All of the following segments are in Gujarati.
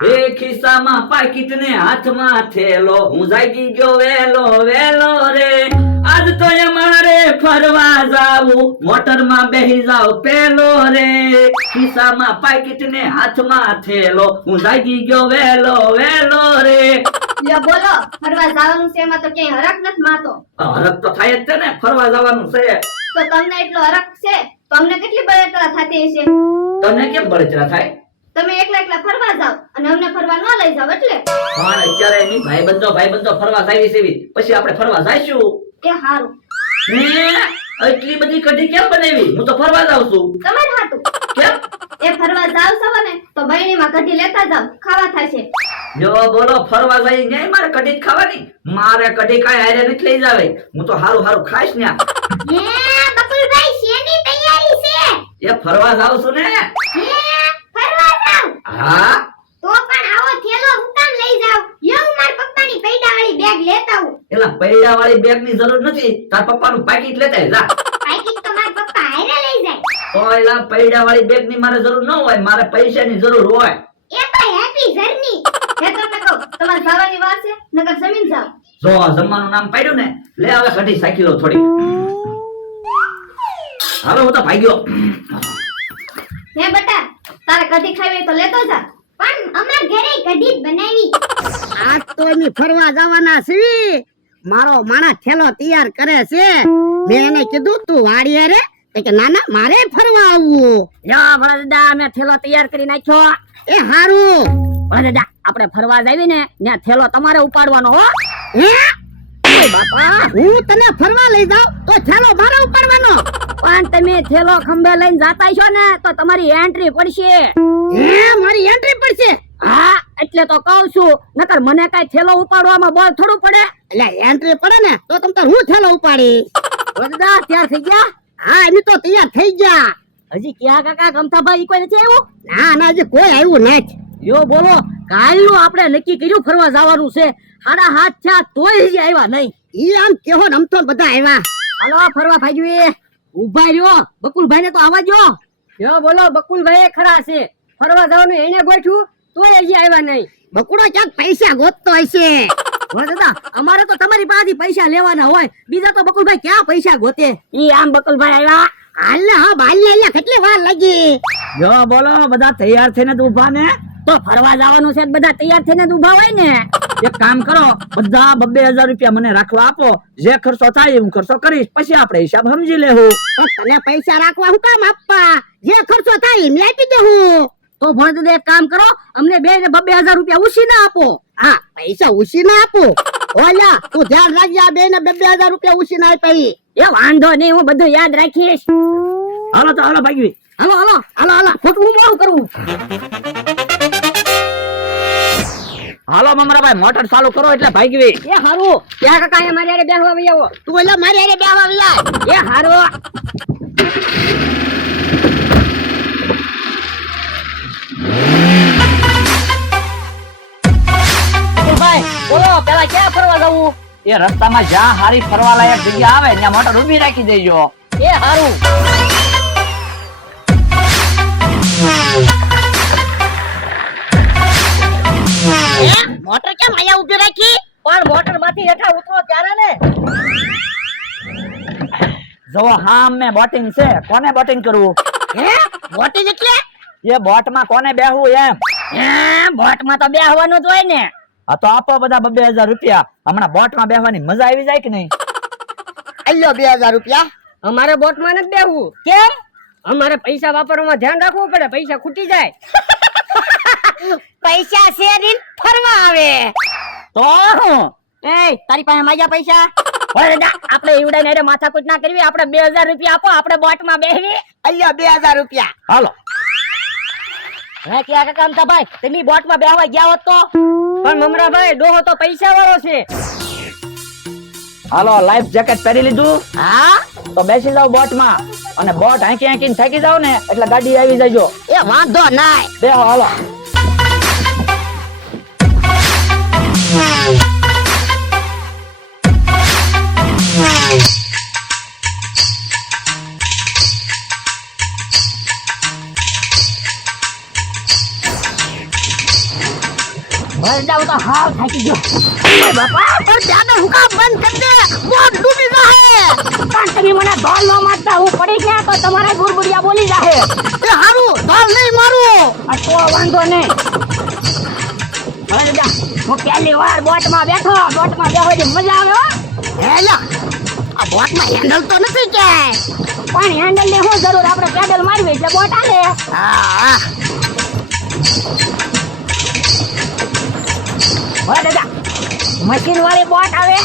એ ખિસ્સામાં પાકીટ ને હાથમાં થેલો, હું જાગી ગયો વેલો વેલો રે, આજ તો અમારે ફરવા જાવું, મોટરમાં બેહી જાવ પેલો રે, ખિસ્સામાં પાકીટ ને હાથમાં થેલો, હું જાગી ગયો વેલો વેલો રે. લ્યો બોલો, ફરવા જવાનું છે એમાં તો ક્યાંય હરખ નથી માતો. હરખ તો થાય જ છે ને, ફરવા જવાનું છે. તો તમને એટલો હરખ છે તો અમને કેટલી બળતરા થતી હશે? તમને કેમ બળતરા થાય? તમે એકલા એકલા ફરવા જાવ અને અમને ફરવા ન લઈ જાવ એટલે. પણ અત્યારે એની ભાઈબંધો ફરવા જાય છે, પછી આપણે ફરવા જઈશું. એ હારું. હે, એટલી બધી કઢી કેમ બનાવી? હું તો ફરવા જાઉં છું. તમારે હાટું કેમ? એ ફરવા જાવ છો ને તો બહેણીમાં કઢી લેતા જાવ, ખાવા થશે. જો બોલો, ફરવા જઈ ને મારે કઢી જ ખાવાની? મારે કઢી કાંઈ હારે નથી લઈ જાવે, હું તો હારું હારું ખાઈશ ને. હે બકુલભાઈ, શેની તૈયારી છે? એ ફરવા જાવ છું ને. હે ફરવા જાવ? હા. તો પણ આવો થેલો હું કામ લઈ જાવ? લ્યો હું મારા પપ્પાની પૈડાવાળી બેગ લેતા આવું. એલા પૈડાવાળી બેગ ની જરૂર નથી, તાર પપ્પાનું પાકીટ લેતા જા. પાકીટ તો મારા પપ્પા હારે લઈ જાય. તો એલા પૈડાવાળી બેગ ની મારે જરૂર ન હોય, મારે પૈસાની જરૂર હોય. એ તો હેપી જર્ની. હે તમને કહું, તમારે જવાની વાર છે, નકર જમીન જાવ. જો જમવાનું નામ પાડ્યું ને, લે હવે કઢી સાકી લો થોડી. હાલો, હું તો ભાગ્યો. હે બટા, તારે કઢી ખાવી તો લેતો જા, પણ અમાર ઘરે કઢી જ બનાવી. આજ તો એની ફરવા જવાના છીએ. મારો માણસ થેલો તૈયાર કરે છે. મેં એને કીધું તું વાડીએ રે, કે ના ના મારે ફરવા આવવું. લ્યો ભણદા, મેં થેલો તૈયાર કરી નાખ્યો. એ હારું. ભણદા, આપણે ફરવા જાવી ને ત્યાં થેલો તમારે ઉપાડવાનો હો. હે ઓય બાપા, હું તને ફરવા લઈ જાઉં તો થેલો મારે ઉપાડવાનો? પણ તમે થેલો ખંભે લઈને જાતા છો ને તો તમારી એન્ટ્રી પડશે. હે, મારી એન્ટ્રી પડશે? હા, એટલે તો કહું છું, નકર મને કઈ થેલો ઉપાડવામાં બળ થોડું પડે. એટલે એન્ટ્રી પડે ને તો તમ તાર હું થેલો ઉપાડી. ભણદા, તૈયાર થઈ ગયા? હા, એની તો તૈયાર થઈ ગયા. હજી ક્યાં કાકા ગમતાભાઈ કોઈ નથી આવ્યું? ના ના, હજી કોઈ આવ્યું નથી. યો બોલો, કાલનું આપણે નક્કી કર્યું ફરવા જવાનું છે, 7:30 થયા તોય હજી આવ્યા નહીં. ઈ આમ કેવો ને, આમ તો બધા આવ્યા. હાલો ફરવા ભાગ્યું. ઉભા રહ્યો, બકુલભાઈ ને તો આવા જો. યો બોલો, બકુલભાઈ ખરા છે, ફરવા જવાનું એને ગોઠવું તોય હજી આવ્યા નહીં. બકુડો ક્યાંક પૈસા ગોતતો હશે. દાદા, અમારે તો તમારી પાસેથી પૈસા લેવાના હોય, બીજા તો બકુલભાઈ ક્યાં પૈસા ગોતે? ઈ આમ બકુલભાઈ આવ્યા. હાલ ને, હા બાલ ને, કેટલી વાર લાગી. જો બોલો, બધા તૈયાર થઈને જ ઊભા ને? તો ફરવા જવાનું છે, બધા તૈયાર થઈને જ ઊભા હોય ને. એક કામ કરો, બધા 2,000 રૂપિયા મને રાખવા આપો, જે ખર્ચો થાય હું ખર્ચો કરીશ, પછી આપણે હિસાબ સમજી લેવું. તને પૈસા રાખવા હું કામ આપવા? જે ખર્ચો થાય મેં આપી દેવું. તો ભણતો એક કામ કરો, અમને બે ને 2,000 રૂપિયા ઉછીને આપો. હા, પૈસા ઉછીને આપો. ઓલા તું ધ્યાન રાખજે, આ બે ને 2,000 રૂપિયા ઉછીને આપી. એ વાંધો નહીં, હું બધું યાદ રાખીશ. હાલો તો હાલો ભાગવી. હાલો હાલો હાલો હાલો, ખોટું હું મોડું કરું. હાલો મમરાભાઈ, મોટર ચાલુ કરો એટલે ભાગવી. એ હારું. ક્યાં કાકા, અહીંયા મારી હારે બેહવા આવી આવો. તું ઓલા મારી હારે બેહવા આવી આય. એ હારું. ભાઈ બોલો, પેલા ક્યાં ફરવા જવું? એ રસ્તામાં જ્યાં હારી ફરવા લાયક જગ્યા આવે ત્યાં મોટર ઊભી રાખી દેજો. એ હારું. મોટર કેમ અહીંયા ઉભી રાખી? પણ મોટર માંથી હેઠા ઉતરો ત્યારે ને. જો હા, મેં બોટિંગ છે, કોને બોટિંગ કરવું? હે, બોટિંગ એટલે? એ બોટ માં કોને બેહવું એમ? હે, બોટ માં તો બેહવાનું જ હોય ને. આ તો આપો બધા 2,000 રૂપિયા, હમણાં બોટ માં બેહવાની મજા આવી જાય કે નહીં? આલ્યો 2,000 રૂપિયા. અમારે બોટ માં નથી બેહવું. કેમ? અમારે પૈસા વાપરવામાં ધ્યાન રાખવું પડે, પૈસા ખૂટી જાય. પૈસા શેરીન ફરવા આવે. તો હું એ તારી પાસે માંગ્યા પૈસા? ઓય દાદા, આપણે ઈવડા ને માથાકૂટ ના કરવી, આપણે 2,000 રૂપિયા આપો, આપણે બોટ માં બેહવી. આલ્યો 2,000 રૂપિયા. હાલો. હે ક્યાં કાકા અમતાભાઈ, તમે બોટ માં બેહવા ગયા હોત તો? પણ મમરાભાઈ, ડોહો તો પૈસા વાળો છે. હાલો, લાઈફ જેકેટ પહેરી લીધું? હા, તો બેસી જાવ બોટ માં, અને બોટ હાંકી હાંકીને થાકી જાવ ને એટલે ગાડી આવી જાયજો. એ વાંધો નાય. બેહો હાલો. ભરડા હું તો હાવ થાકી ગયો. એ બાપા પણ ત્યાં હુકા બંધ કરી દે બોટ ડૂબી જાહે. પણ તમે મને ઢોલ ન મારતા, હું પડી ગયા તો તમારા ગુરબુડિયા બોલી જાહે. એ હારું ઢોલ નહીં મારું. આ તો વાંધો નહીં. હવે દાદા હું પહેલી વાર બોટમાં બેઠો, બોટમાં બેહવાની મજા આવે હો. હેલા આ બોટમાં હેન્ડલ તો નથી કે. પણ હેન્ડલ ને શું જરૂર, આપણે પેડલ મારવી એટલે બોટ હાલે. હા હવે દાદા મશીન વાળી બોટ આવે,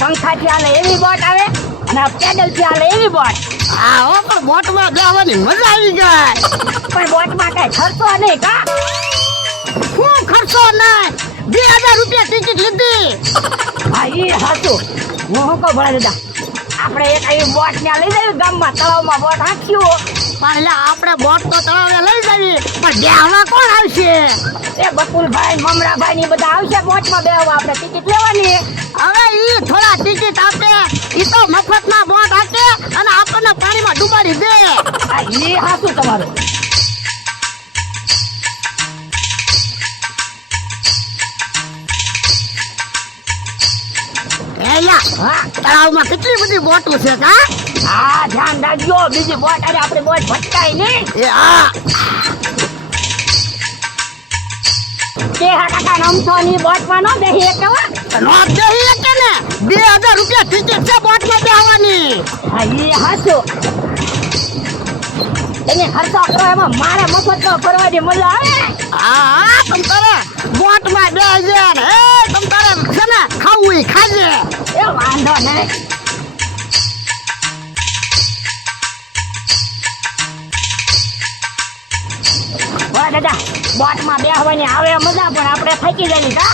પંખાથી હાલે એવી બોટ આવે, અને આ પેડલ થી હાલે એવી બોટ. હા હો પણ બોટમાં બેહવાની મજા આવી જાય. પણ બોટમાં કઈ ખર્ચો નહીં કા. શું ખર્ચો નહીં, 2000 રૂપિયા ટિકિટ લીધી. હા ઈ હાચું. હું શું કહું ભલા દાદા, આપણે એક આવી બોટ ત્યાં લઈ જઈએ ગામમાં, તળાવમાં બોટ હાંક્યું. પણ એટલે આપણે બોટ તો તળાવે લઈ જવી, પણ બેહવા કોણ આવશે? એ બકુલભાઈ મમરાભાઈ ની બધા આવશે બોટમાં બેહવા, આપણે ટિકિટ લેવાની. હવે ઈ થોડા ટિકિટ આપે, ઈ તો મફતમાં બોટ આપે અને આપણને પાણીમાં ડૂબાડી દે. હા ઈ હાચું તમારું. એલા હા તળાવમાં કેટલી બધી બોટો છે કા. હા ધ્યાન રાખજો, બીજી બોટ અરે આપણી બોટ ભટકાય નહીં. એ હા કે હા કાકા નમતો ની બોટમાં ન બેહી એક વા. નો દેહી કે ને 2000 રૂપિયા ટિકિટ છે બોટમાં બેહવાની. હા ઈ હાચું. તમે ખર્ચો કરો એમાં મારે મફત નો ફરવાની મજા આવે. હા તમ તારે બોટમાં બેહજે ને એ તમ તારે છે ને ખાવું ઈ ખાજે. એ વાંધો નહીં. વાહ દાદા બોટમાં બેહવાની આવે મજા, પણ આપણે થાકી જઈએ કા.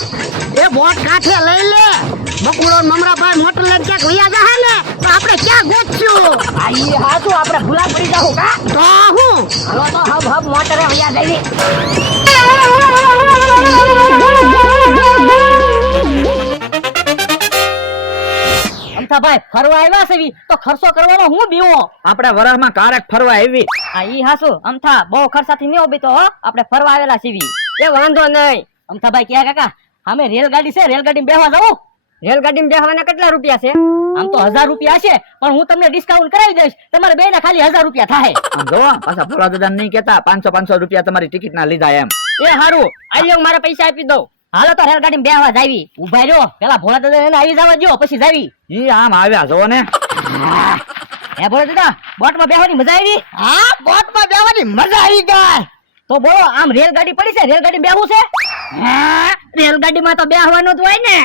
એ બોટ કાંઠે લઈ લે, બકુડો ને મમરાભાઈ મોટર લઈને ક્યાંક વયા જાહે ને તો આપણે ક્યાં ગોતશું? હા ઈ હાચું, આપણે ભૂલા પડી જાવું કા. તો હું હાલો તો હબ હબ મોટરે વયા જઈએ. અમથાભાઈ ફરવા આવ્યા છે તો ખર્ચો કરવાનો હું બીવો. આપણે વરસમાં કારક ફરવા આવી. હા ઈ હાસુ અમથા બહુ ખર્ચાથી નહીં બીતો હો, આપણે ફરવા આવેલા છીએ. એ વાંધો નહીં. અમથાભાઈ ક્યાં કાકા અમે રેલગાડી છે, રેલગાડીમાં બેહવા જાવું. રેલગાડીમાં બેહવાના કેટલા રૂપિયા છે? આમ તો 1000 રૂપિયા છે, પણ હું તમને ડિસ્કાઉન્ટ કરાવી દઈશ, તમારે બેયના ખાલી 1000 રૂપિયા થાય. આમ જો પાછા ભોળા દાદા નહીં કેતા 500 રૂપિયા તમારી ટિકિટ ના લીધા એમ. એ હારું આલ્યો મારા પૈસા આપી દઉં. હાલો તો રેલગાડીમાં બેહવા જાવી. ઉભા રહ્યો, પેલા ભોળા દાદા એને આવી જવા દો પછી જાવી. ઈ આમ આવ્યા જો ને. હે ભોળા દાદા બોટમાં બેહવાની મજા આવી? હા બોટમાં બેહવાની મજા આવી ગઈ. તો બોલો આમ રેલગાડી પડી છે, રેલગાડી બેહવું છે? હા રેલગાડીમાં તો બેહવાનું જ હોય ને.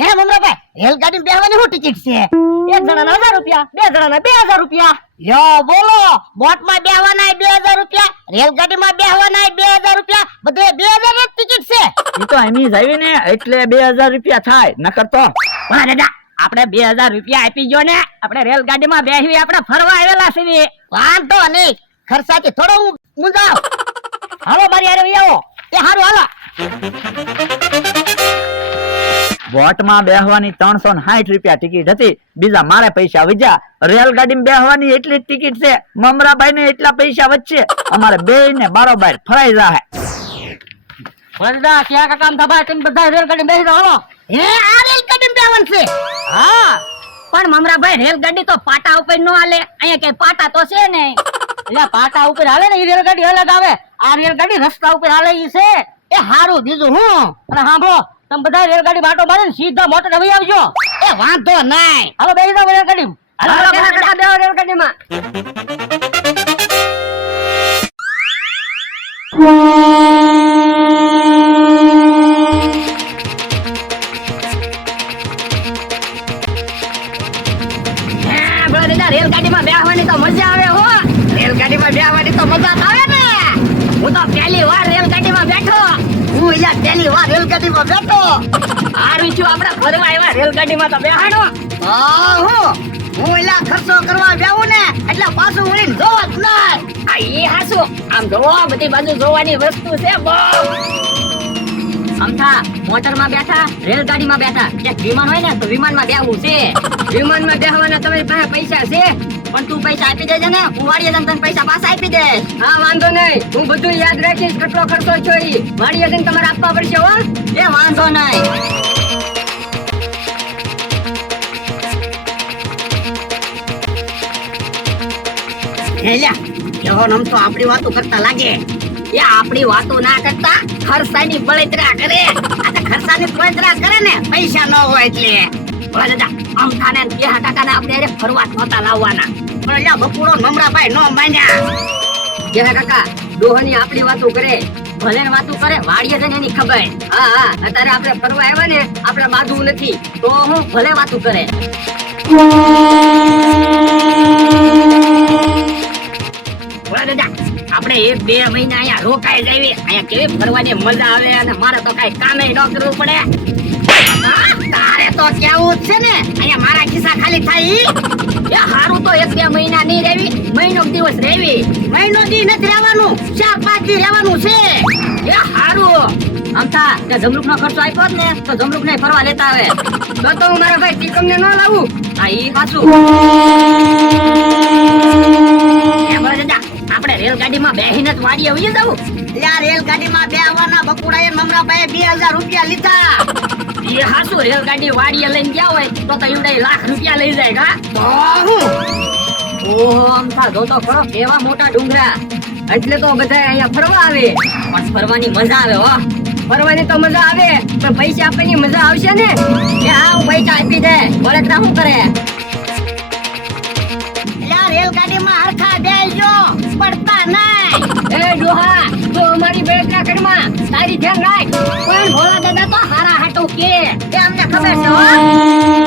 હે મમરાભાઈ રેલગાડીમાં બેહવાની શું ટિકિટ છે? એક જણાના 1000 રૂપિયા, બે જણાના 2000 રૂપિયા. યો બોલો બોટમાં બેહવાના 2000 રૂપિયા, રેલગાડીમાં બેહવાના 2000 રૂપિયા, બધે 2000 જ ટિકિટ છે. ઈ તો એમી જ આવી ને એટલે 2000 રૂપિયા થાય, નકર તો ભલા દાદા આપણે 2000 રૂપિયા આપી ગયો ને, આપણે રેલગાડીમાં બેહવી, આપણે ફરવા આવેલા છીએ. વાંધો નહીં, ખર્ચાથી થોડો હું મુંજાવ. હાલો મારી હારે વહી આવો. એ હારું હાલો. બોટમાં બેહવાની 360 રૂપિયા ટિકિટ હતી, બીજા મારે પૈસા વધ્યા. રેલગાડીમાં બેહવાની એટલી જ ટિકિટ છે, મમરાભાઈ ને એટલા પૈસા વચ્ચે અમારે બે ને બારોબાર ફરાઈ જાય. ભલા ક્યાં કાકા આમ ધબા તમે બધા રેલગાડી બેસી જાઓ. હાલો. હે આ રેલગાડીમાં બેહવાનું છે? હા પણ મમરાભાઈ રેલગાડી તો પાટા ઉપર નો હાલે, અહીંયા કઈ પાટા તો છે ને. એટલે પાટા ઉપર હાલે ને એ રેલગાડી અલગ આવે, આ રેલગાડી રસ્તા ઉપર હાલે ઈ છે. એ હારું બીજું હું. અને સાંભળો તમે બધા રેલગાડી બાટો મારે સીધા મોટર આવી આવજો. એ વાંધો નહીં. હાલો બેસી જાઓ રેલગાડી. હાલો બેહો રેલગાડીમાં. રેલગાડીમાં બેહવાની તો મજા આવે હો. રેલગાડીમાં બેહવાની તો મજા આવે ને. હું તો પહેલી વાર રેલગાડીમાં બેઠો. હું અહીંયા પહેલી વાર રેલગાડીમાં બેઠો. હારું છું આપણે ફરવા આવ્યા, રેલગાડીમાં તો બેહાડો. હું અહીંયા ખર્ચો કરવા જાઉં ને એટલે પાછું વળીને જોવા જ નહીં. આ ઈ હાસુ આમ જોવો બધી બાજુ જોવાની વસ્તુ છે બહુ. અમથા મોટરમાં બેઠા, રેલગાડીમાં બેઠા, એક વિમાન હોય ને તો વિમાનમાં બેહવું છે. વિમાનમાં બેહવાના તમારી પાસે પૈસા છે? પણ તું પૈસા આપી દેજે ને, હું વાડીએ જઈને તને પૈસા પાછા આપી દઈશ. હા વાંધો નહીં, હું બધું યાદ રાખીશ કેટલો ખર્ચો છો ઈ. વાડીએ જઈને તમારે આપવા પડશે હો. એ વાંધો નહીં. હેલ્યા એવો નમ તો આપણી વાતો કરતા લાગે. એ આપણી વાતો ના કરતા ખર્ચાની બળતરા કરે. આ તો ખર્ચાની બળતરા કરે ને પૈસા ન હોય એટલે. ભોળા દાદા અમથાને ને ટીહા કાકાને આપણે હારે ફરવા નહોતા લાવવાના. પણ લ્યા બપોરો મમરાભાઈ નો માન્યા. ટીહા કાકા ડોહાની આપણી વાતો કરે, ભલે ને વાતો કરે, વાડીએ જઈને એની ખબર. હા હા અત્યારે આપણે ફરવા આવ્યા ને, આપણે બાંધવું નથી તો હું ભલે વાતો કરે. ભોળા દાદા આપણે 1-2 મહિના અહીંયા રોકાઈ જઈએ. અહીંયા કેવી ફરવાની મજા આવે અને મારે તો કઈ કામે ન કરવું પડે. તારે તો કેવું જ છે ને અહીંયા મારા ખિસ્સા ખાલી થાય ઈ. એ હારું તો 1-2 મહિના નહીં રહેવી, મહિનો દિવસ રહેવી. મહિનો દી નથી રહેવાનું, 4-5 દી રહેવાનું છે. એ હારું આમ થા કે જમરૂક નો ખર્ચો આપ્યો જ ને તો જમરૂક ને ફરવા લેતા આવે. તો હું મારા ભાઈ ટીકમ ને ન લાવું. હા ઈ પાછું આપણે રેલગાડીમાં બેહીને જ વાડીએ ઉઈ જવું. લ્યા રેલગાડીમાં બેહવાના બકુડાએ મમરાભાઈએ 2000 રૂપિયા લીધા. એ હાસુ રેલગાડી વાડીએ લઈને ગયા હોય તો ઈવડે લાખ રૂપિયા લઈ જાય કા. ઓહો આમ થા જો તો ખરો કેવા મોટા ડુંગરા. એટલે તો બધા અહીંયા ફરવા આવે. પણ ફરવાની મજા આવે હો. ફરવાની તો મજા આવે પણ પૈસા આપવાની મજા આવશે ને. એ હા હું પૈસા આપી દે. બળતરા શું કરે? લ્યા રેલગાડીમાં હરખા બેસજો, પડતા નહીં. એ ડોહા તો અમારી બળતરા કરમાં તારી ધ્યાન રાખ. પણ ભોળા દાદા તો હારા હાટો કે એ અમને ખબર છે હો.